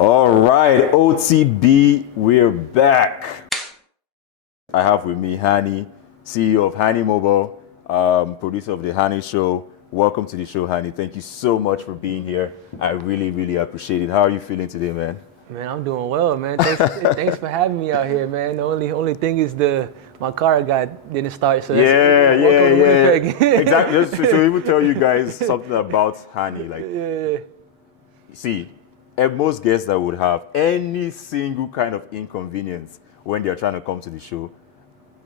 All right, OTB, we're back. I have with me Hanny, CEO of Hanny Mobile, producer of the Hanny Show. Welcome to the show, Hanny. Thank you so much for being here. I really, really appreciate it. How are you feeling today, man? Man, I'm doing well, man. Thanks for having me out here, man. The only thing is my car didn't start, so welcome to Winnipeg. Exactly. So even tell you guys something about Hanny. Like, Yeah. see, most guests that would have any single kind of inconvenience when they're trying to come to the show,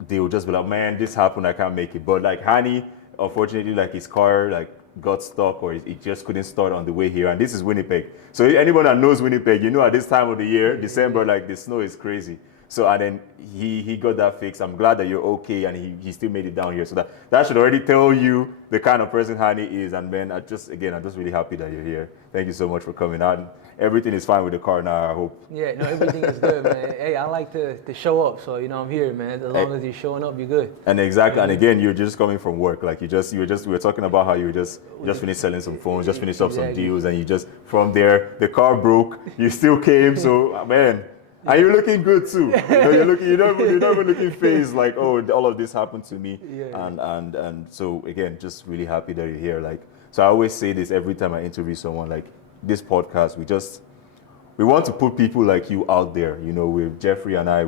they will just be like, man, this happened, I can't make it. But like Hanny, unfortunately, like his car got stuck or it just couldn't start on the way here. And this is Winnipeg. So anyone that knows Winnipeg, you know at this time of the year, December, like the snow is crazy. So and then he got that fixed. I'm glad that you're okay and he still made it down here. So that should already tell you the kind of person Hanny is. And man, I'm just really happy that you're here. Thank you so much for coming out. Everything is fine with the car now, I hope. Yeah, no, everything is good, man. Hey, I like to show up, so I'm here, man. As long as you're showing up, you're good. And exactly, and again, you're just coming from work. Like we were talking about how you just finished selling some phones, just finished up some deals, and you just from there, the car broke, you still came. So man, and you're looking good too. You're not even looking phased like, oh, all of this happened to me. Yeah. And so again, just really happy that you're here. Like, so I always say this every time I interview someone. Like this podcast, we want to put people like you out there. With Jeffrey and I,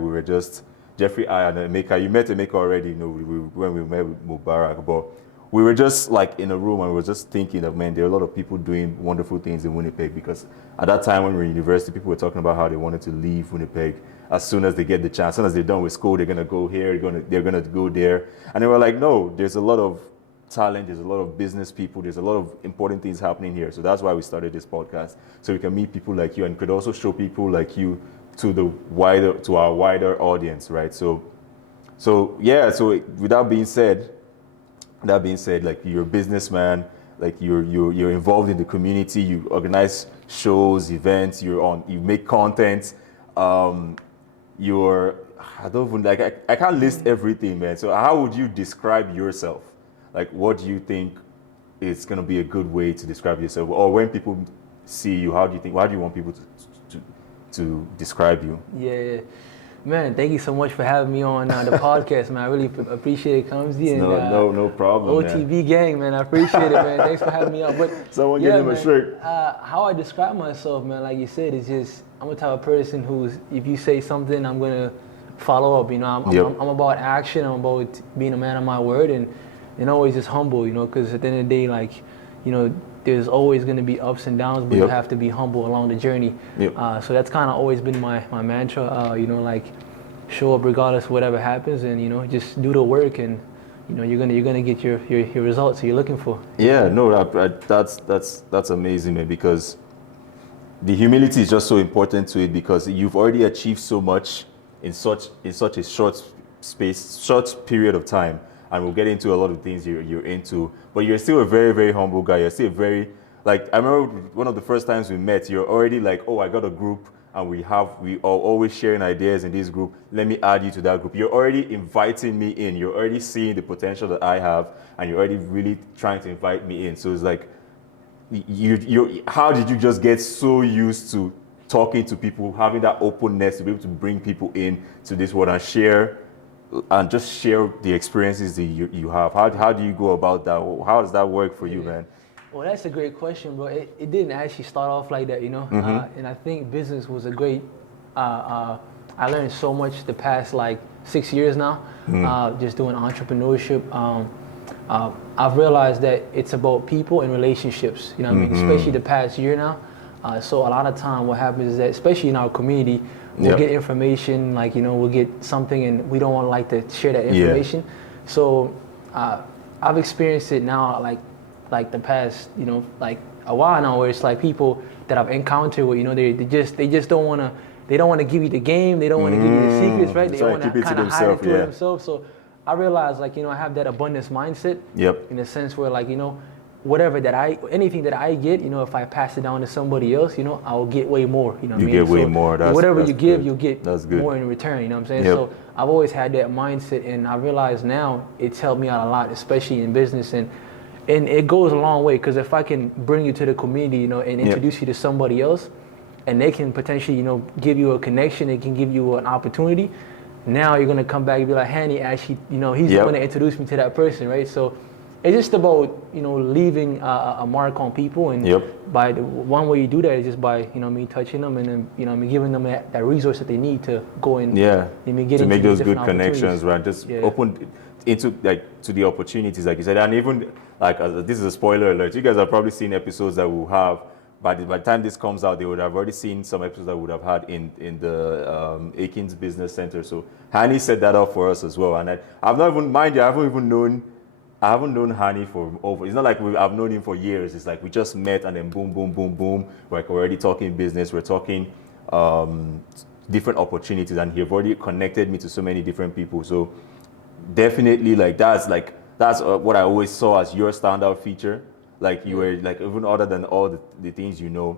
Jeffrey, I, and Emeka. You met Emeka already, when we met with Mubarak, but we were just like in a room and we were just thinking that, man, there are a lot of people doing wonderful things in Winnipeg, because at that time when we were in university, people were talking about how they wanted to leave Winnipeg as soon as they get the chance. As soon as they're done with school, they're going to go here, they're going to go there. And they were like, no, there's a lot of talent, there's a lot of business people, there's a lot of important things happening here. So that's why we started this podcast, so we can meet people like you and could also show people like you to our wider audience, right? So with that being said, like you're a businessman, like you're involved in the community, you organize shows, events, you make content, I don't even I can't list everything, man. So how would you describe yourself? Like, what do you think is going to be a good way to describe yourself? Or when people see you, how do you want people to describe you? Yeah. Man, thank you so much for having me on the podcast, man. I really appreciate it, Kamsi. No problem, OTB man. gang, man. I appreciate it, man. Thanks for having me on. But someone gave him a shirt. How I describe myself, man, like you said, is just I'm a type of person who's, if you say something, I'm gonna follow up. I'm about action. I'm about being a man of my word, and always just humble. Because at the end of the day, like, there's always going to be ups and downs, but you have to be humble along the journey. So that's kind of always been my mantra. Like, show up regardless of whatever happens, and just do the work, and you're gonna get your results that you're looking for. Yeah, no, that's amazing, man. Because the humility is just so important to it, because you've already achieved so much in such a short period of time. And we'll get into a lot of things you're into, but you're still a very, very humble guy. You're still very, like, I remember one of the first times we met, you're already like, oh, I got a group and we are always sharing ideas in this group. Let me add you to that group. You're already inviting me in. You're already seeing the potential that I have, and you're already really trying to invite me in. So it's like, how did you just get so used to talking to people, having that openness to be able to bring people in to this world and share the experiences that you have? How do you go about that? How does that work for you, man? Well, that's a great question, bro. It didn't actually start off like that, and I think business was a great, I learned so much the past like 6 years now, just doing entrepreneurship. I've realized that it's about people and relationships, what I mean? Especially the past year now. So a lot of time what happens is that, especially in our community, we'll get information, like, we'll get something and we don't want to like to share that information. So I've experienced it now, like the past, like a while now, where it's like people that I've encountered with, they just don't want to give you the game. They don't want to give you the secrets, right? They want to kind of hide it to themselves. So I realized, like, I have that abundance mindset in the sense where, like, anything that I get, if I pass it down to somebody else, I'll get way more. You get way more. Whatever you give, good. You'll get more in return. You know what I'm saying? So I've always had that mindset, and I realize now it's helped me out a lot, especially in business, and it goes a long way, because if I can bring you to the community, and introduce you to somebody else, and they can potentially, give you a connection, they can give you an opportunity. Now you're gonna come back and be like, Hanny, actually, he's the one that introduced me to that person, right? So it's just about, leaving a mark on people, and by one way you do that is just by, me touching them, and then, me giving them that resource that they need to go and get to into make those good connections, right? Just open into to the opportunities, like you said, and even like this is a spoiler alert. You guys have probably seen episodes that we'll have. By the time this comes out, they would have already seen some episodes that we would have had in the Aikens Business Center. So Hanny set that up for us as well, and I've not even, mind you, I haven't known Hanny for over. It's not like I've known him for years. It's like we just met and then boom, boom, boom, boom. We're already talking business. We're talking different opportunities, and he've already connected me to so many different people. So definitely, that's what I always saw as your standout feature. Like you were like, even other than all the things, you're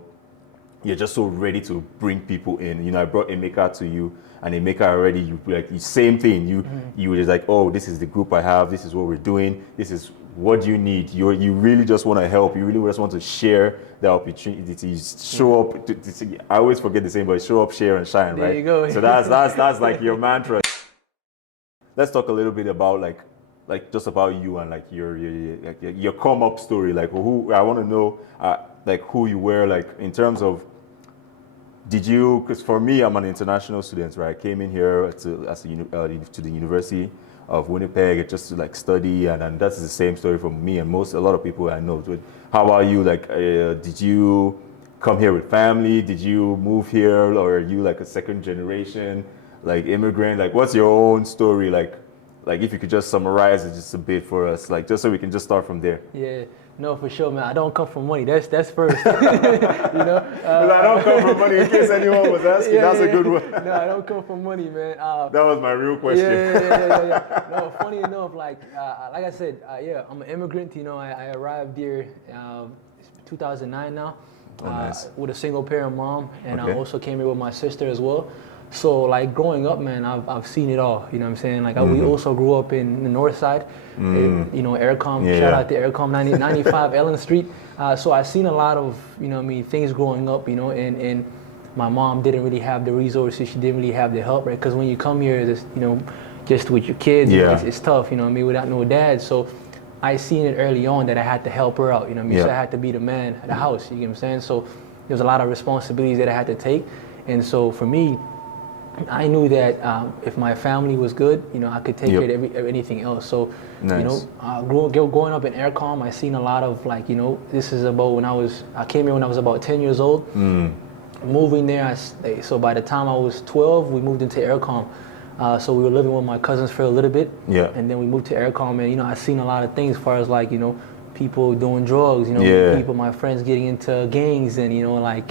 just so ready to bring people in. I brought Emeka to you, and Emeka already, you like the same thing. You were just like, oh, this is the group I have. This is what we're doing. This is what you need. You really just want to help. You really just want to share the opportunity to show up. I always forget the same, but show up, share, and shine. There right? you go. So that's like your mantra. Let's talk a little bit about like just about you and like your come up story. Like who I want to know, like who you were, like in terms of, did you? Because for me, I'm an international student, right? I came in here to the University of Winnipeg just to like study, and that's the same story for me and a lot of people I know. How about you? Like, did you come here with family? Did you move here, or are you like a second generation like immigrant? Like, what's your own story like? Like, if you could just summarize it just a bit for us, like, just so we can just start from there. Yeah, no, for sure, man. I don't come from money. That's first. I don't come from money, in case anyone was asking. That's a good one. No, I don't come from money, man. That was my real question. Yeah. No, funny enough, like I said, I'm an immigrant. I arrived here 2009 now, nice. with a single parent mom, and I also came here with my sister as well. So like growing up, man, I've seen it all. You know what I'm saying? Like we also grew up in the north side, Aircom. Shout out to Aircom 95 Ellen Street. So I've seen a lot of things growing up. And my mom didn't really have the resources. She didn't really have the help, right? Because when you come here, just with your kids, it's tough. Without no dad. So I seen it early on that I had to help her out. So I had to be the man at the house. You get what I'm saying? So there's a lot of responsibilities that I had to take, and so for me, I knew that if my family was good, I could take care of anything else. So, nice. Growing up in Aircom, I seen a lot of this is about I came here when I was about 10 years old. Moving there, so by the time I was 12, we moved into Aircom. So we were living with my cousins for a little bit. And then we moved to Aircom, and I seen a lot of things as far as people doing drugs, people, my friends getting into gangs and,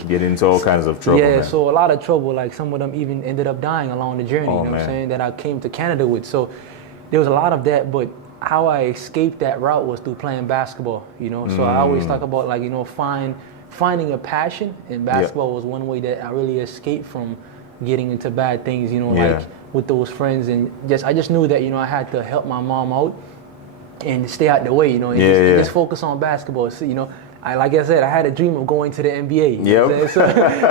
get into all kinds of trouble. Yeah, man. So a lot of trouble. Like some of them even ended up dying along the journey, what I'm saying, that I came to Canada with. So there was a lot of that, but how I escaped that route was through playing basketball, So I always talk about finding a passion, and basketball was one way that I really escaped from getting into bad things, with those friends. And I just knew that, I had to help my mom out and stay out the way, and just focus on basketball. So, like I said, I had a dream of going to the NBA.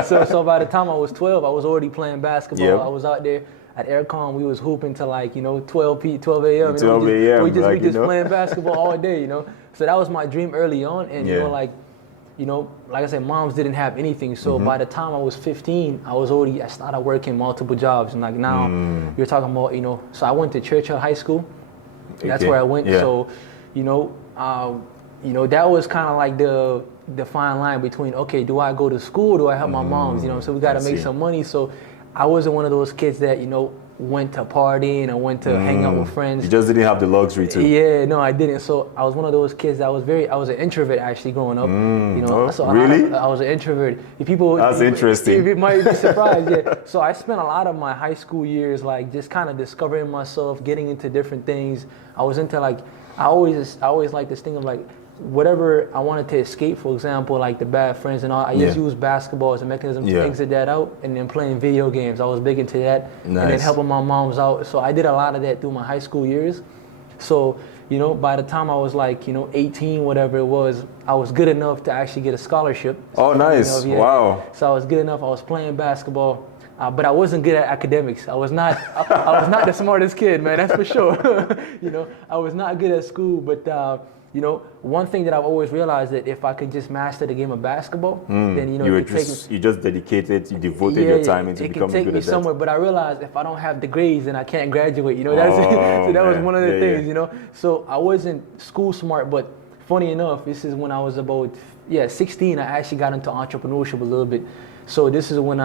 So by the time I was 12, I was already playing basketball. I was out there at Aircom. We was hooping to 12 a.m. 12 a.m. We just playing basketball all day, So that was my dream early on, and like I said, moms didn't have anything. So by the time I was 15, I started working multiple jobs, and now you're talking about, So I went to Churchill High School. That's where I went. So, that was kind of like the fine line between, okay, do I go to school or do I help my moms? So we got to make some money. So I wasn't one of those kids that, went to partying or went to hang out with friends. You just didn't have the luxury to. Yeah, no, I didn't. So I was one of those kids that I was an introvert actually growing up. So really? I was an introvert. That's interesting. You might be surprised, So I spent a lot of my high school years just kind of discovering myself, getting into different things. I was into I always like this thing of whatever I wanted to escape, for example, the bad friends and all, I just used basketball as a mechanism to exit that out, and then playing video games. I was big into that, and then helping my moms out. So I did a lot of that through my high school years. So you know, by the time I was like, you know, 18, whatever it was, I was good enough to actually get a scholarship. Oh, nice. You know, Wow. So I was good enough. I was playing basketball, but I wasn't good at academics. I was not. I was not the smartest kid, man. That's for sure. You know, I was not good at school. But you know, one thing that I've always realized that if I could just master the game of basketball, then you know, you just dedicated, you devoted your time into becoming good at that. It can take me somewhere. But I realized if I don't have the grades, then I can't graduate. You know, Oh, so that was man. one of the Yeah, things. yeah. You know, so I wasn't school smart, but funny enough, this is when I was about 16. I actually got into entrepreneurship a little bit. So this is when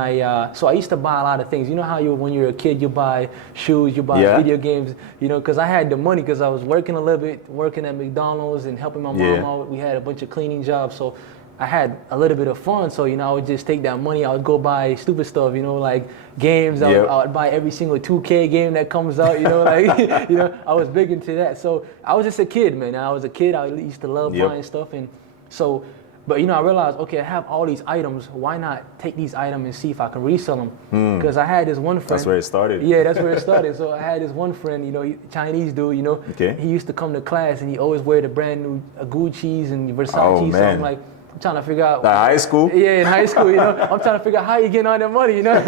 so I used to buy a lot of things. You know how when you're a kid, you buy shoes, you buy Yeah. video games, you know, because I had the money because I was working a little bit, working at McDonald's and helping my mom Yeah. out. We had a bunch of cleaning jobs. So I had a little bit of fun. So, you know, I would just take that money. I would go buy stupid stuff, you know, like games. Yep. I would buy every single 2K game that comes out, you know, like, you know, I was big into that. So I was just a kid, man. I was a kid. I used to love Yep. buying stuff. And so, but you know, I realized, okay, I have all these items. Why not take these items and see if I can resell them? Because I had this one friend. That's where it started. Yeah, that's where it started. So I had this one friend, you know, Chinese dude, you know. Okay. He used to come to class and he always wear the brand new Gucci's and Versace. Oh, So man. I'm like, I'm trying to figure out. High school? Yeah, in high school, you know, I'm trying to figure out how you getting all that money, you know.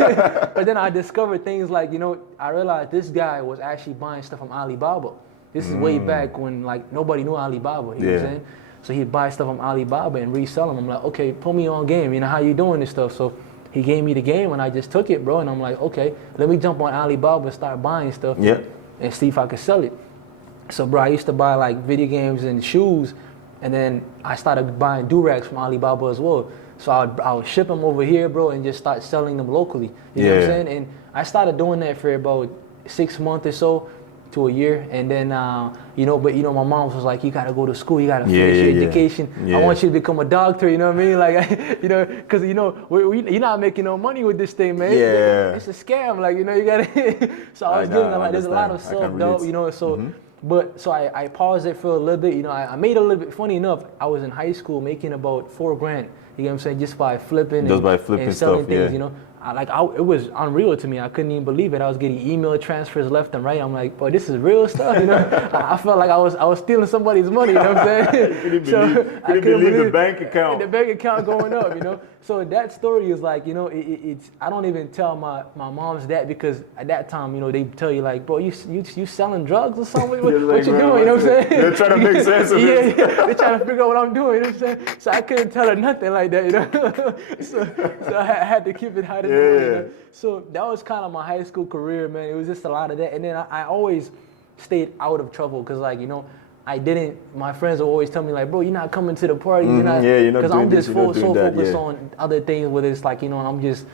But then I discovered things like, you know, I realized this guy was actually buying stuff from Alibaba. This is way back when like nobody knew Alibaba. You know what I'm saying? So he'd buy stuff from Alibaba and resell them. I'm like, okay, put me on game. You know, how you doing this stuff? So he gave me the game and I just took it, bro. And I'm like, okay, let me jump on Alibaba and start buying stuff and see if I could sell it. So, bro, I used to buy like video games and shoes. And then I started buying do-rags from Alibaba as well. So I would ship them over here, bro, and just start selling them locally. You know what I'm saying? And I started doing that for about 6 months or so to a year. And then, you know, but, you know, my mom was like, you got to go to school. You got to finish your education. I want you to become a doctor, you know what I mean? Like, you know, because, you know, you're not making no money with this thing, man. Yeah. It's a scam. Like, you know, you got to. So I was getting, like, there's a lot of self-doubt, you know, so. But so I paused it for a little bit, you know. I made a little bit. Funny enough, I was in high school making about $4 grand. You know what I'm saying? Just by flipping and selling stuff, things, you know. It was unreal to me. I couldn't even believe it. I was getting email transfers left and right. I'm like, boy, this is real stuff, you know. I felt like I was stealing somebody's money, you know what I'm saying? I couldn't believe the bank account. The bank account going up, you know. So that story is like, you know, it's I don't even tell my moms that because at that time, you know, they tell you like, bro, you selling drugs or something? What like, you doing? You know what I'm saying? They're trying to make sense of it. Yeah, they're trying to figure out what I'm doing. You know what I'm saying? So I couldn't tell her nothing like that, you know. so I had to keep it hidden. You know? So that was kind of my high school career, man. It was just a lot of that, and then I always stayed out of trouble because, like, you know, my friends would always tell me like, bro, you're not coming to the party. You're not, because I'm just so focused on other things, whether it's like, you know, I'm just,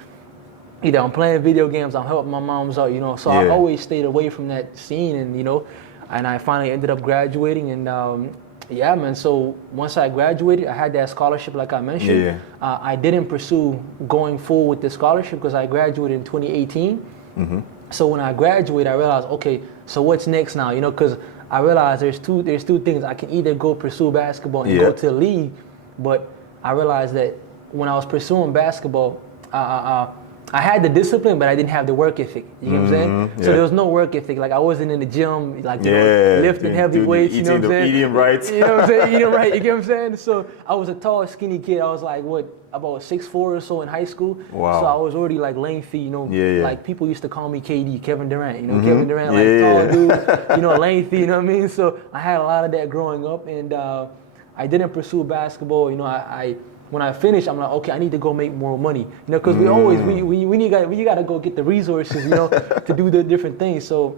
either I'm playing video games, I'm helping my moms out, you know. So I always stayed away from that scene, and, you know, and I finally ended up graduating, and yeah, man. So once I graduated, I had that scholarship, like I mentioned. I didn't pursue going full with the scholarship because I graduated in 2018. So when I graduated, I realized, okay, so what's next now? You know, because I realized there's two things. I can either go pursue basketball and go to the league, but I realized that when I was pursuing basketball, I had the discipline, but I didn't have the work ethic. You know what I'm saying? So there was no work ethic. Like I wasn't in the gym, like you know, lifting heavy weights. You know what I'm saying? Eating right. You know what I'm saying? Eating right. You get what I'm saying? So I was a tall, skinny kid. I was like about 6'4" or so in high school. Wow. So I was already like lengthy. You know, like people used to call me KD, Kevin Durant. You know, Kevin Durant, like tall dude. You know, lengthy. You know what I mean? So I had a lot of that growing up, and I didn't pursue basketball. You know, when I finished, I'm like, okay, I need to go make more money, you know, because we gotta go get the resources, you know, to do the different things. So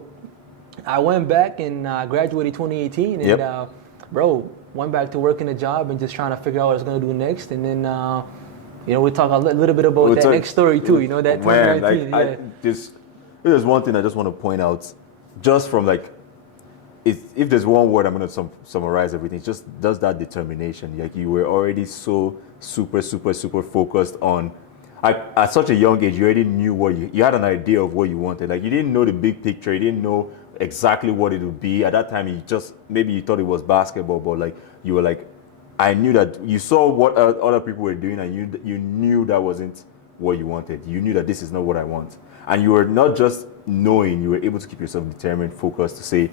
I went back and graduated 2018, and bro, went back to working a job and just trying to figure out what I was gonna do next, and then you know, we talk a little bit about that next story too, you know, that 2019. This is one thing I just want to point out, just from like, if there's one word I'm going to summarize everything, it's just does that determination. Like you were already so super focused on, at such a young age, you already knew what you had an idea of what you wanted. Like you didn't know the big picture, you didn't know exactly what it would be. At that time, maybe you thought it was basketball, but like you were like, I knew that you saw what other people were doing, and you knew that wasn't what you wanted. You knew that this is not what I want. And you were not just knowing, you were able to keep yourself determined, focused to say,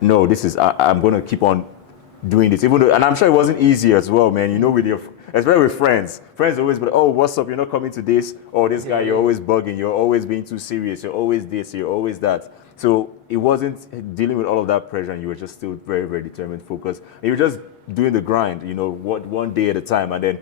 no, this is, I'm going to keep on doing this. Even though, and I'm sure it wasn't easy as well, man. You know, with your, especially with friends. Friends always be like, oh, what's up? You're not coming to this. Oh, this guy, you're always bugging. You're always being too serious. You're always this. You're always that. So it wasn't dealing with all of that pressure, and you were just still very, very determined, focused. And you were just doing the grind, you know, one day at a time. And then,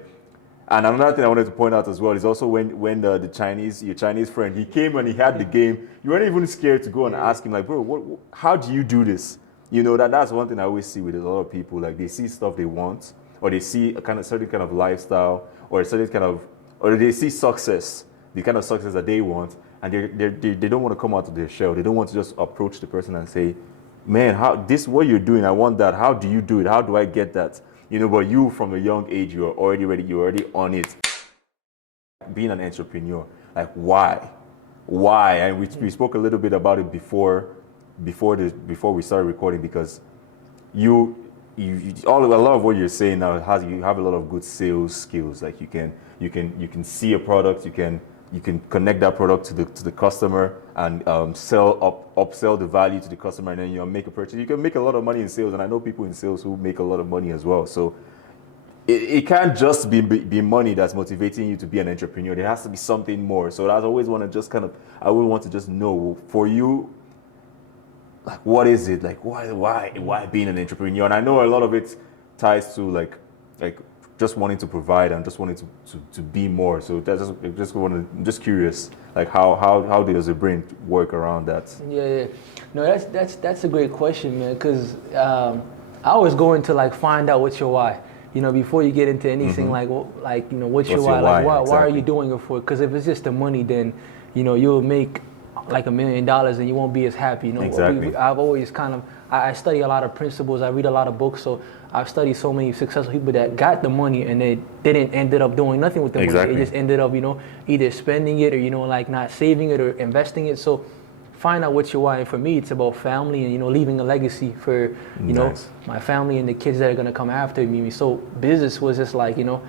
and another thing I wanted to point out as well is also when your Chinese friend, he came and he had the game, you weren't even scared to go and ask him, like, bro, how do you do this? You know, that's one thing I always see with a lot of people. Like, they see stuff they want, or they see a kind of certain kind of lifestyle, or a certain kind of, or they see success, the kind of success that they want, and they don't want to come out of their shell. They don't want to just approach the person and say, man, what you're doing, I want that. How do you do it? How do I get that? You know, but you, from a young age, you're already ready. You're already on it. Being an entrepreneur, like, why? And we spoke a little bit about it before we started recording, because a lot of what you're saying now you have a lot of good sales skills. Like, you can see a product, you can connect that product to the customer and upsell the value to the customer, and then you make a purchase. You can make a lot of money in sales, and I know people in sales who make a lot of money as well. So it can't just be money that's motivating you to be an entrepreneur. There has to be something more. So I always want to just I would want to just know, for you, like, what is it? Like, why being an entrepreneur? And I know a lot of it ties to like just wanting to provide and just wanting to be more. So I'm just curious, like, how does the brain work around that? Yeah. No, that's a great question, man. Because I always go into, like, find out what's your why. You know, before you get into anything, like you know, what's your why? Like, why are you doing it for? Because if it's just the money, then, you know, you'll make like $1 million and you won't be as happy. You know, exactly. I've always I study a lot of principles. I read a lot of books, so I've studied so many successful people that got the money and they ended up doing nothing with the money. They just ended up, you know, either spending it or, you know, like, not saving it or investing it. So find out what's your why. And for me, it's about family and, you know, leaving a legacy for, you know, my family and the kids that are gonna come after me. So business was just like, you know,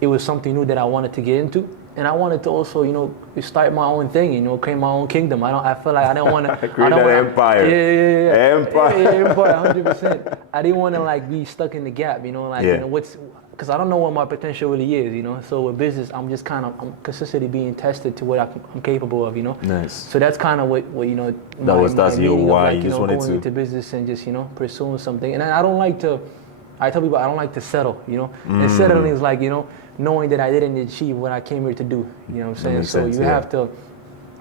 it was something new that I wanted to get into. And I wanted to also, you know, start my own thing, you know, create my own kingdom. I feel like I didn't want to create an empire. Yeah. Empire. Empire, 100%. I didn't want to, like, be stuck in the gap, you know, like, you know, because I don't know what my potential really is, you know. So with business, I'm consistently being tested to what I'm capable of, you know. Nice. So that's kind of what you know. That's your why. Like, you just wanted going into business and just, you know, pursuing something. And I tell people I don't like to settle, you know. And settling is like, you know, knowing that I didn't achieve what I came here to do. You know what I'm saying? So you have to.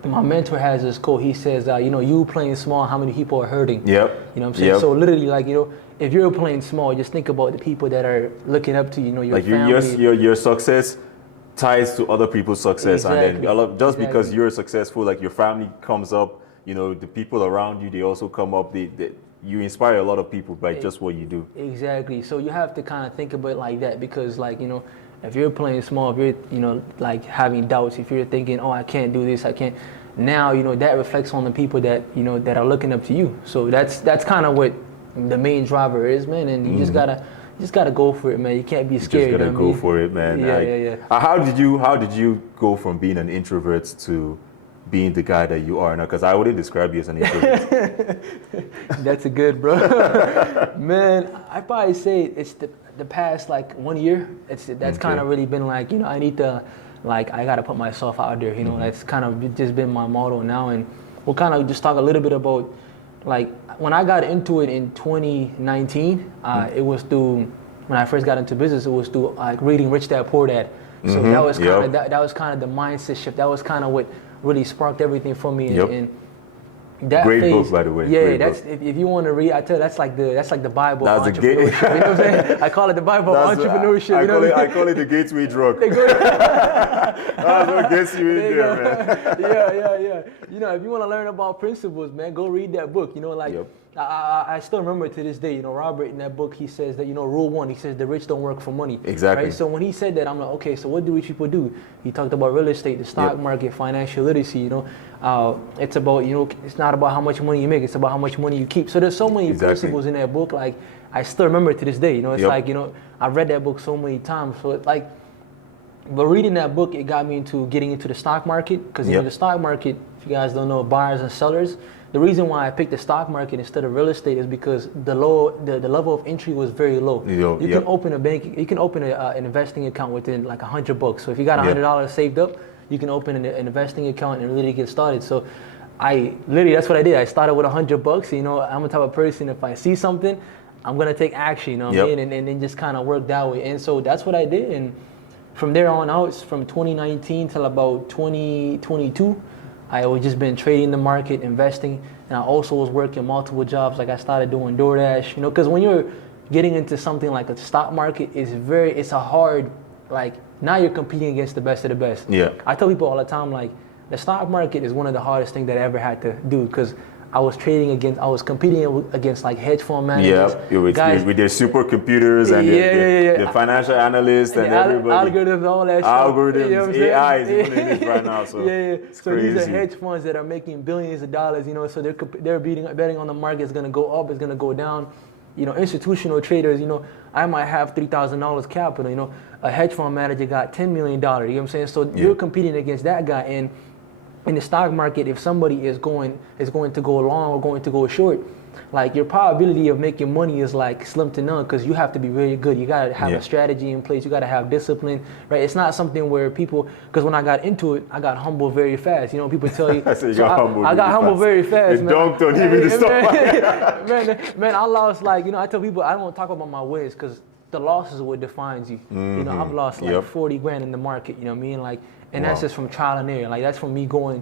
My mentor has this quote. He says, you know, you playing small, how many people are hurting? Yep. You know what I'm saying? So literally, like, you know, if you're playing small, just think about the people that are looking up to you. You know, your family. Your success ties to other people's success, and then because you're successful, like, your family comes up. You know, the people around you, they also come up. You inspire a lot of people by just what you do. Exactly. So you have to kind of think about it like that, because, like, you know, if you're playing small, if you're, you know, like, having doubts, if you're thinking, oh, I can't do this, I can't. Now, you know, that reflects on the people that, you know, that are looking up to you. So that's kind of what the main driver is, man. And you just gotta go for it, man. You can't be scared. You just gotta go for it, man. Yeah. How did you go from being an introvert to being the guy that you are now? Because I wouldn't describe you as an introvert. That's a good, bro. Man, I probably say it's the past, like, 1 year. That's kind of really been like, you know, I need to, like, I gotta put myself out there. You know, that's kind of just been my motto now. And we'll kind of just talk a little bit about, like, when I got into it in 2019. It was through, when I first got into business, it was through, like, reading Rich Dad Poor Dad. So that was kind of that was kind of the mindset shift. That was kind of what really sparked everything for me. And that great phase, book, by the way. Yeah, if you want to read, I tell you, that's like the Bible of entrepreneurship. You know what I'm saying? I call it the Bible of entrepreneurship. I call it the gateway drug. That's what gets you in there, man. Yeah. You know, if you want to learn about principles, man, go read that book. You know, like, I still remember to this day, you know, Robert, in that book, he says that, you know, rule 1, he says the rich don't work for money. Exactly. Right? So when he said that, I'm like, okay, so what do rich people do? He talked about real estate, the stock market, financial literacy, you know. It's about, you know, it's not about how much money you make, it's about how much money you keep. So there's so many principles in that book, like, I still remember to this day, you know. It's like, you know, I've read that book so many times. So it's like, but reading that book, it got me into getting into the stock market, because you know, the stock market, if you guys don't know, buyers and sellers, the reason why I picked the stock market instead of real estate is because the level of entry was very low. You can open a bank, you can open an investing account within like $100. So if you got $100 saved up, you can open an investing account and really get started. So that's what I did. I started with $100. You know, I'm the type of person, if I see something, I'm gonna take action. You know what I mean? And then just kind of work that way. And so that's what I did. And from there on out, from 2019 till about 2022. I always just been trading the market, investing, and I also was working multiple jobs. Like I started doing DoorDash, you know, because when you're getting into something like a stock market, it's a hard, like now you're competing against the best of the best. Yeah. I tell people all the time, like the stock market is one of the hardest things that I ever had to do because I was competing against like hedge fund managers. Yeah, with their supercomputers and the financial analysts and everybody. Algorithms, all that algorithms, stuff. You know what I'm AI is saying? even in this right now. So it's so crazy. These are hedge funds that are making billions of dollars. You know, so they're betting on the market is going to go up, it's going to go down. You know, institutional traders. You know, I might have $3,000 capital. You know, a hedge fund manager got $10 million. You know what I'm saying? So you're competing against that guy and. In the stock market, if somebody is going to go long or going to go short, like your probability of making money is like slim to none because you have to be really good. You gotta have a strategy in place. You gotta have discipline, right? It's not something where because when I got into it, I got humbled very fast. You know, people tell you. I got humbled very fast, man. Don't even stop. Man, I lost like I tell people I don't talk about my wins because the losses are what defines you. Mm-hmm. You know, I've lost like 40 grand in the market. You know what I mean, like. And that's just from trial and error. Like that's from me going,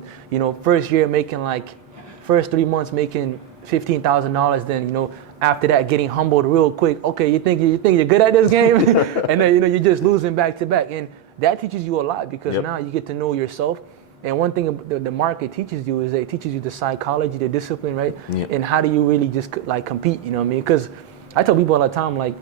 first year making first 3 months making $15,000. Then after that getting humbled real quick. Okay, you think you're good at this game, and then you're just losing back to back. And that teaches you a lot because now you get to know yourself. And one thing the market teaches you is it teaches you the psychology, the discipline, right? Yep. And how do you really just like compete? You know what I mean? Because I tell people all the time like.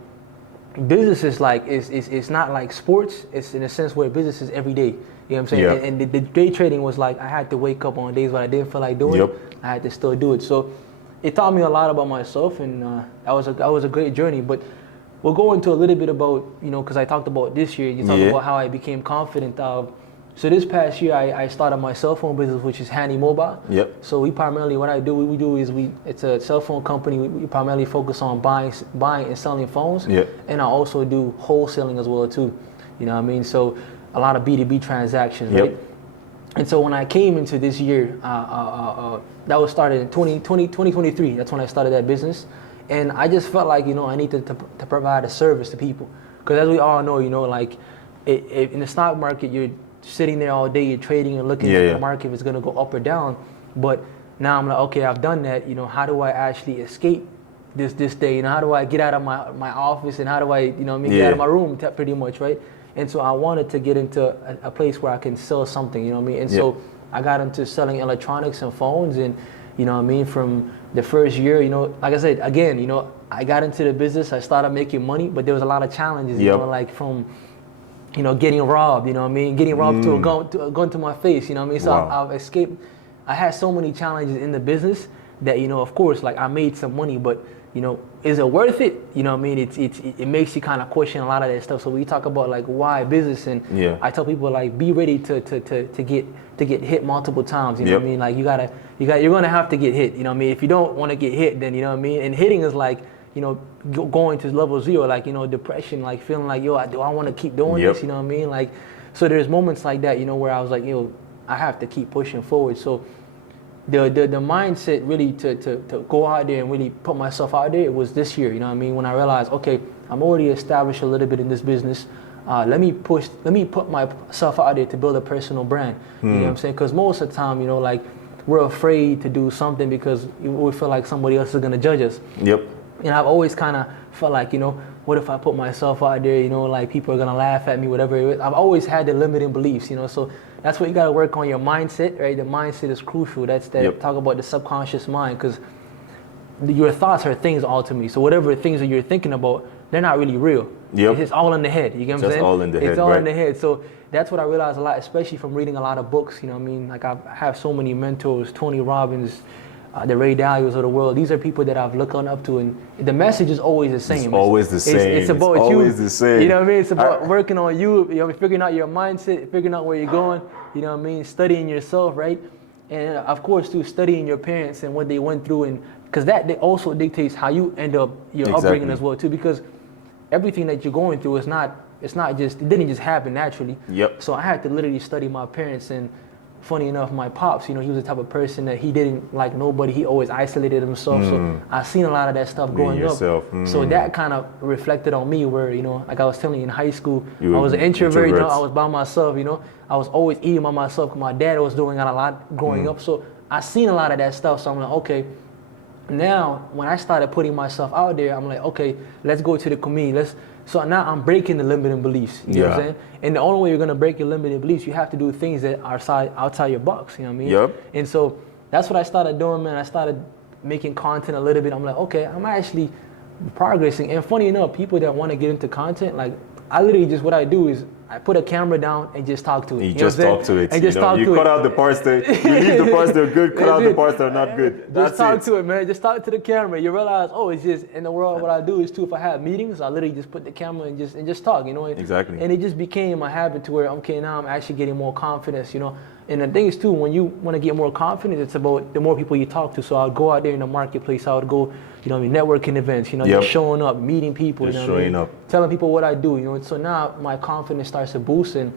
Business is like it's not like sports. It's in a sense where business is every day. You know what I'm saying? Yep. And the day trading was like I had to wake up on days when I didn't feel like doing it. I had to still do it. So it taught me a lot about myself, and that was a great journey. But we'll go into a little bit about because I talked about this year. You talked about how I became confident. So this past year I started my cell phone business, which is Hanny Mobile. Yep. So we primarily it's a cell phone company. We primarily focus on buying and selling phones. Yep. And I also do wholesaling as well too. You know what I mean? So a lot of B2B transactions, right? And so when I came into this year, that was started in 2023. That's when I started that business. And I just felt like, I needed to provide a service to people. Because as we all know, like in the stock market, you're sitting there all day, you're trading and looking at the market if it's going to go up or down. But now I'm like, okay, I've done that. How do I actually escape this day? How do I get out of my office and how do I, get out of my room pretty much, right? And so I wanted to get into a place where I can sell something, you know what I mean? And so I got into selling electronics and phones and, from the first year, like I said, again, I got into the business, I started making money, but there was a lot of challenges, like from, getting robbed, getting robbed to a gun to my face, So I've escaped. I had so many challenges in the business that, of course, like I made some money, but, is it worth it? It makes you kind of question a lot of that stuff. So we talk about like why business, and I tell people like be ready to get hit multiple times. You know what I mean? Like you're gonna have to get hit. You know what I mean? If you don't want to get hit, then you know what I mean. And hitting is like going to level zero, like depression, like feeling like do I want to keep doing this? You know what I mean? Like so there's moments like that, where I was like I have to keep pushing forward. So. The mindset really to go out there and really put myself out there, it was this year, you know what I mean? When I realized, okay, I'm already established a little bit in this business. Let me put myself out there to build a personal brand. You know what I'm saying? Because most of the time, like we're afraid to do something because we feel like somebody else is gonna judge us. Yep. And I've always kind of felt like, what if I put myself out there, like people are gonna laugh at me, whatever it is. I've always had the limiting beliefs, so that's what you gotta work on, your mindset, right? The mindset is crucial. Talk about the subconscious mind, because your thoughts are things ultimately. So whatever things that you're thinking about, they're not really real. Yep. It's all in the head, you get what I'm saying? It's all in the head, It's all in the head. So that's what I realized a lot, especially from reading a lot of books, you know what I mean? Like I have so many mentors, Tony Robbins, the Ray Dalios of the world. These are people that I've looked up to, and the message is always the same. It's always the same. It's about it's you. Always the same. You know what I mean? It's about working on you. Figuring out your mindset, figuring out where you're going. You know what I mean? Studying yourself, right? and of course too, studying your parents and what they went through, and because that also dictates how you end up your upbringing as well too, because everything that you're going through is not, it didn't just happen naturally. Yep. So I had to literally study my parents. And funny enough, my pops, he was the type of person that he didn't like nobody. He always isolated himself. So I seen a lot of that stuff growing up. So that kind of reflected on me where, like I was telling you in high school, I was an introvert, I was by myself, I was always eating by myself. My dad was doing a lot growing up. So I seen a lot of that stuff. So I'm like, okay, now when I started putting myself out there, I'm like, okay, let's go to the community. So now I'm breaking the limiting beliefs. You know what I'm saying? And the only way you're gonna break your limiting beliefs, you have to do things that are outside your box. You know what I mean? Yep. And so that's what I started doing, man. I started making content a little bit. I'm like, okay, I'm actually progressing. And funny enough, people that want to get into content, like I literally just, what I do is I put a camera down and just talk to it. You just talk to it. And just talk to it. You cut out the parts that, you leave the parts that are good, cut out the parts that are not good. Just talk to it, man. Just talk to the camera. You realize, oh, it's just, in the world, what I do is too, if I have meetings, I literally just put the camera and just talk, Exactly. And it just became a habit to where, okay, now I'm actually getting more confidence, And the thing is too, when you want to get more confidence, it's about the more people you talk to. So I'll go out there in the marketplace, I would go, networking events, just showing up, meeting people, just showing up, telling people what I do, So now my confidence starts to boost, and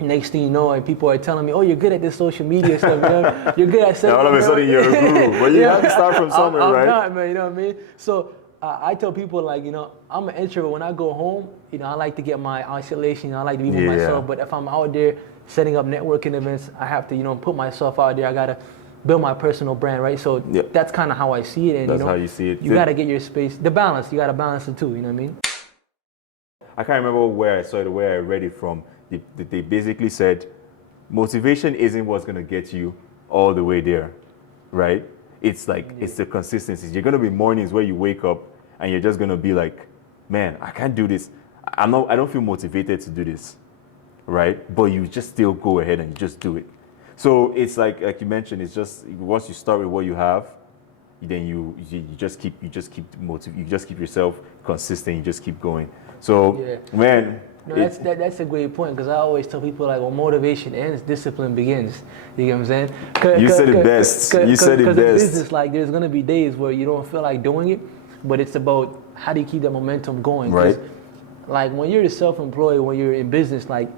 next thing you know, and people are telling me, oh, you're good at this social media stuff, you're good at selling. All of a sudden you're a guru, but you have to start from somewhere, I'm right? not, man, you know what I mean? So I tell people, like, I'm an introvert. When I go home, I like to get my isolation, I like to be with myself, but if I'm out there setting up networking events, I have to, put myself out there. I gotta build my personal brand, right? So that's kind of how I see it. And that's how you see it. You gotta get your space, the balance. You gotta balance it too. You know what I mean? I can't remember where I saw it, where I read it from. They basically said, motivation isn't what's gonna get you all the way there, right? It's like it's the consistency. You're gonna be mornings where you wake up and you're just gonna be like, man, I can't do this. I don't feel motivated to do this, right? But you just still go ahead and you just do it. So it's like you mentioned, it's just once you start with what you have, then you just keep yourself consistent. You just keep going. So man, no, that's a great point, because I always tell people, like, well, motivation ends, discipline begins. You get what I'm saying? You said it best. You said it best. Because in business, like, there's gonna be days where you don't feel like doing it, but it's about how do you keep that momentum going. Right. Like when you're self-employed, when you're in business, like,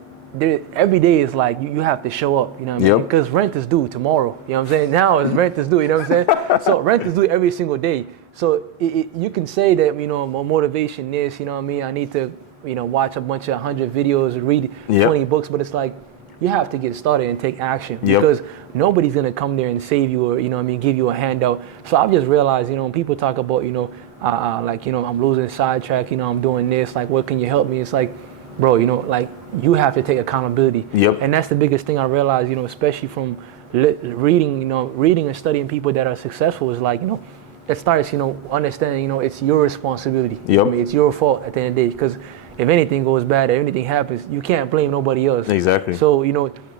every day is like you have to show up, you know what I mean? Because rent is due tomorrow, you know what I'm saying? Now is rent is due, you know what I'm saying? So rent is due every single day. So you can say that, my motivation is, you know what I mean? I need to, watch a bunch of 100 videos, read 20 books, but it's like you have to get started and take action, because nobody's gonna come there and save you, or give you a handout. So I've just realized, when people talk about, I'm losing sidetrack, I'm doing this, like, what can you help me? It's like, bro, like, you have to take accountability. And that's the biggest thing I realized, especially from reading and studying people that are successful, is like, it starts, understanding, it's your responsibility. I mean, it's your fault at the end of the day, because if anything goes bad, if anything happens, you can't blame nobody else. Exactly. So,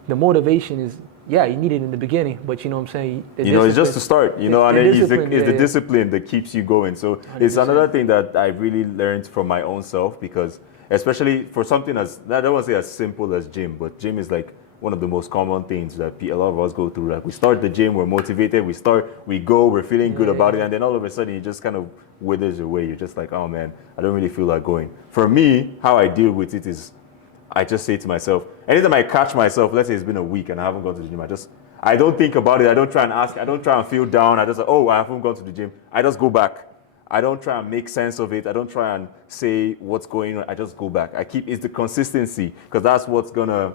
the motivation is, you need it in the beginning, but you know what I'm saying? It's just to start, and then it's the discipline that keeps you going. So 100%. It's another thing that I really learned from my own self, because especially for something I don't want to say as simple as gym, but gym is like one of the most common things that a lot of us go through. Like, we start the gym, we're motivated, we go, we're feeling good about it, and then all of a sudden it just kind of withers away. You're just like, oh man, I don't really feel like going. For me, how I deal with it is, I just say to myself, anytime I catch myself, let's say it's been a week and I haven't gone to the gym, I don't think about it, I don't try and ask, I don't try and feel down, I just like, oh, I haven't gone to the gym, I just go back. I don't try and make sense of it. I don't try and say what's going on. I just go back. It's the consistency, because that's what's gonna,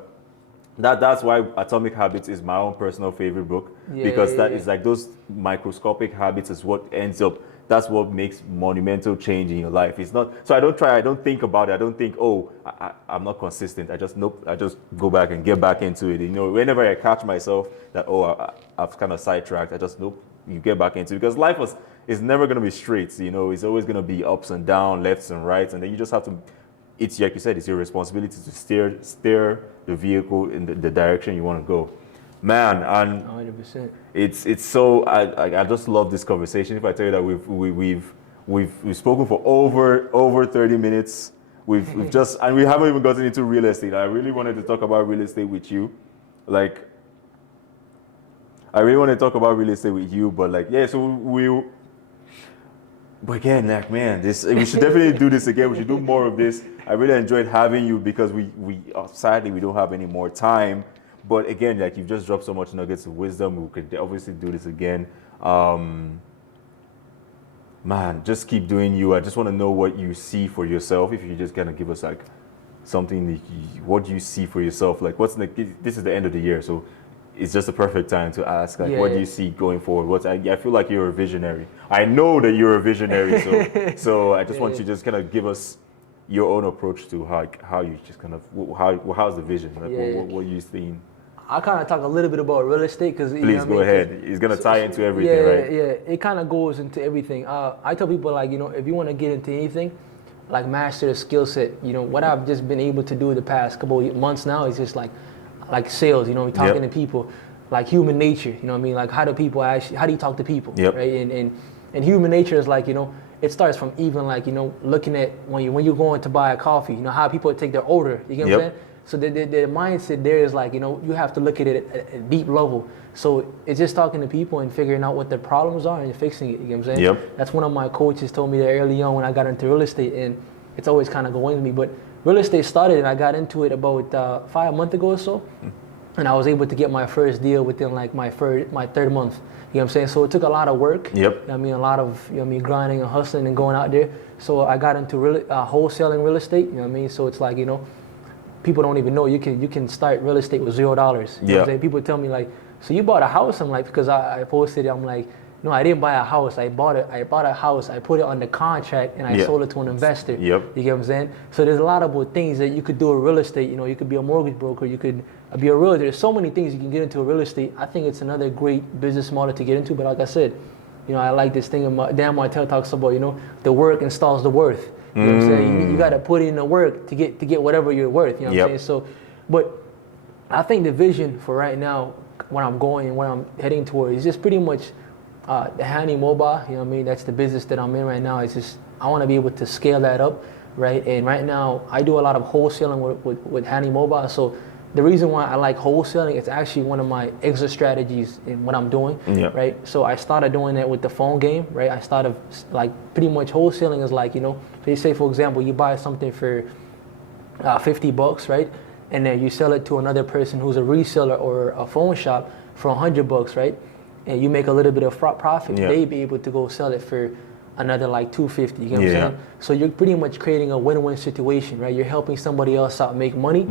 that's why Atomic Habits is my own personal favorite book, because that is like those microscopic habits is what ends up, that's what makes monumental change in your life. It's not, so I don't think about it. I don't think, oh, I'm not consistent. I just go back and get back into it. Whenever I catch myself that, oh, I've kind of sidetracked, you get back into it, because life is never going to be straight. It's always going to be ups and downs, lefts and rights, and then you just have to, it's like you said, it's your responsibility to steer the vehicle in the direction you want to go. Man, and 100%. It's so, I just love this conversation. If I tell you that we've spoken for over 30 minutes, we've just, and we haven't even gotten into real estate. I really wanted to talk about real estate with you, like. I really want to talk about real estate with you, but like, yeah, so but again, like, man, we should definitely do this again. We should do more of this. I really enjoyed having you because we sadly we don't have any more time. But again, like you've just dropped so much nuggets of wisdom. We could obviously do this again. Man, just keep doing you. I just want to know what you see for yourself. If you could just kind of give us like something, what do you see for yourself? Like, this is the end of the year, so it's just the perfect time to ask, like, what do you see going forward? I feel like you're a visionary. I know that you're a visionary, so I just want you to just kind of give us your own approach to how you just kind of, how's the vision? Like, what are you seeing? I kind of talk a little bit about real estate because please go ahead. It's gonna tie into everything, right? Yeah. It kind of goes into everything. I tell people like, if you want to get into anything, like master the skill set. What I've just been able to do the past couple of months now is just like sales. Talking to people, like human nature. Like how do you talk to people, right? And human nature is like it starts from even like looking at when you're going to buy a coffee. How people take their order. You get what I'm saying? So the mindset there is like, you have to look at it at a deep level. So it's just talking to people and figuring out what their problems are and fixing it. You know what I'm saying? That's one of my coaches told me that early on when I got into real estate, and it's always kind of going with me. But real estate started and I got into it about 5 months ago or so. And I was able to get my first deal within like my third month. You know what I'm saying? So it took a lot of work. A lot of grinding and hustling and going out there. So I got into wholesaling real estate. You know what I mean? So it's like, people don't even know you can start real estate with $0. You know what I'm saying? People tell me like, so you bought a house? I'm like, because I posted it, I'm like, no, I didn't buy a house. I bought a house. I put it under contract and I sold it to an investor. You get what I'm saying? So there's a lot of things that you could do with real estate. You could be a mortgage broker. You could be a realtor. There's so many things you can get into real estate. I think it's another great business model to get into. But like I said, I like this thing. Dan Martell talks about, the work installs the worth. You know what I'm saying? You got to put in the work to get whatever you're worth. You know what I'm saying? So, but I think the vision for right now, where I'm going and where I'm heading toward, is just pretty much the Hanny Mobile. You know what I mean? That's the business that I'm in right now. It's just I want to be able to scale that up, right? And right now I do a lot of wholesaling with Hanny Mobile. So the reason why I like wholesaling, it's actually one of my exit strategies in what I'm doing, right? So I started doing that with the phone game, right? I started like pretty much wholesaling is like, they say, for example, you buy something for $50, right? And then you sell it to another person who's a reseller or a phone shop for $100, right? And you make a little bit of profit. They be able to go sell it for another like $250. You get what I'm saying? So you're pretty much creating a win-win situation, right? You're helping somebody else out make money.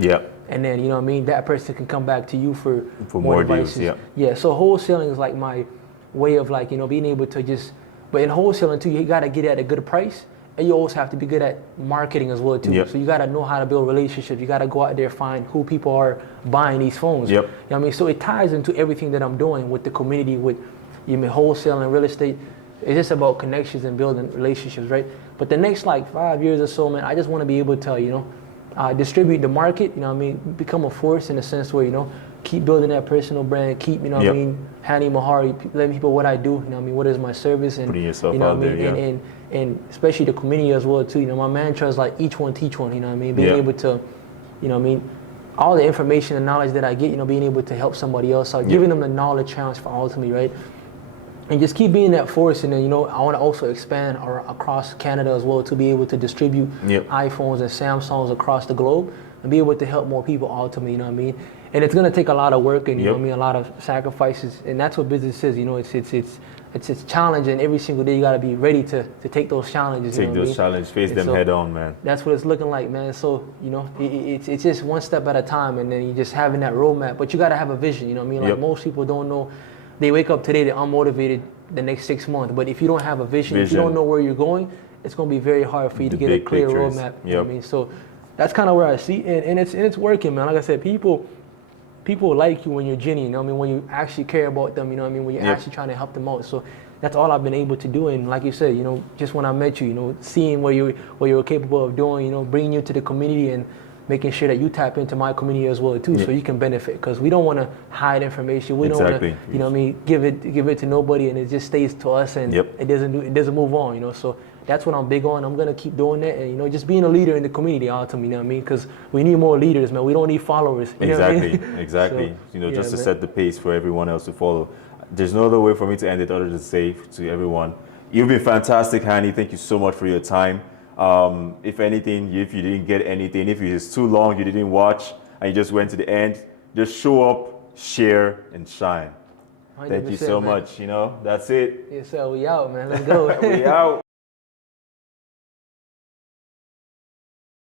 And then, you know what I mean, that person can come back to you for more devices. Deals. So wholesaling is like my way of like, being able to just, but in wholesaling too, you got to get at a good price. And you also have to be good at marketing as well too. So you got to know how to build relationships. You got to go out there, find who people are buying these phones. You know what I mean? So it ties into everything that I'm doing with the community, with wholesaling, real estate. It's just about connections and building relationships, right? But the next like 5 years or so, man, I just want to be able to, distribute the market, become a force in the sense where, keep building that personal brand, keep, Hanny Mahari, letting people what I do, what is my service, and putting yourself out there, and especially the community as well too. My mantra is like each one teach one, being able to, all the information and knowledge that I get, being able to help somebody else out, giving them the knowledge transfer ultimately, right? And just keep being that force, and then I want to also expand across Canada as well to be able to distribute iPhones and Samsungs across the globe and be able to help more people ultimately. You know what I mean? And it's gonna take a lot of work and a lot of sacrifices, and that's what business is. It's challenging every single day. You gotta be ready to take those challenges. Take those challenges, face them head on, man. That's what it's looking like, man. So it's just one step at a time, and then you just having that roadmap. But you gotta have a vision. You know what I mean? Like most people don't know. They wake up today, they're unmotivated the next 6 months. But if you don't have a vision, if you don't know where you're going, it's going to be very hard for you to get a clear roadmap. You know what I mean? So that's kind of where I see it. And it's working, man. Like I said, people like you when you're genuine, when you actually care about them, when you're actually trying to help them out. So that's all I've been able to do. And like you said, just when I met you, seeing what you're capable of doing, bringing you to the community and making sure that you tap into my community as well too, so you can benefit. Because we don't want to hide information. We don't want to, give it to nobody, and it just stays to us, and it doesn't move on. So that's what I'm big on. I'm gonna keep doing that, and just being a leader in the community ultimately. You know what I mean? Because we need more leaders, man. We don't need followers. You know what I mean? Exactly. So, just to set the pace for everyone else to follow. There's no other way for me to end it other than to say to everyone, you've been fantastic, Hanny. Thank you so much for your time. If anything, if you didn't get anything, if it's too long, you didn't watch, and you just went to the end, just show up, share, and shine. Thank you so 100%, man. much. That's it. Yes, sir. We out, man. Let's go. We out.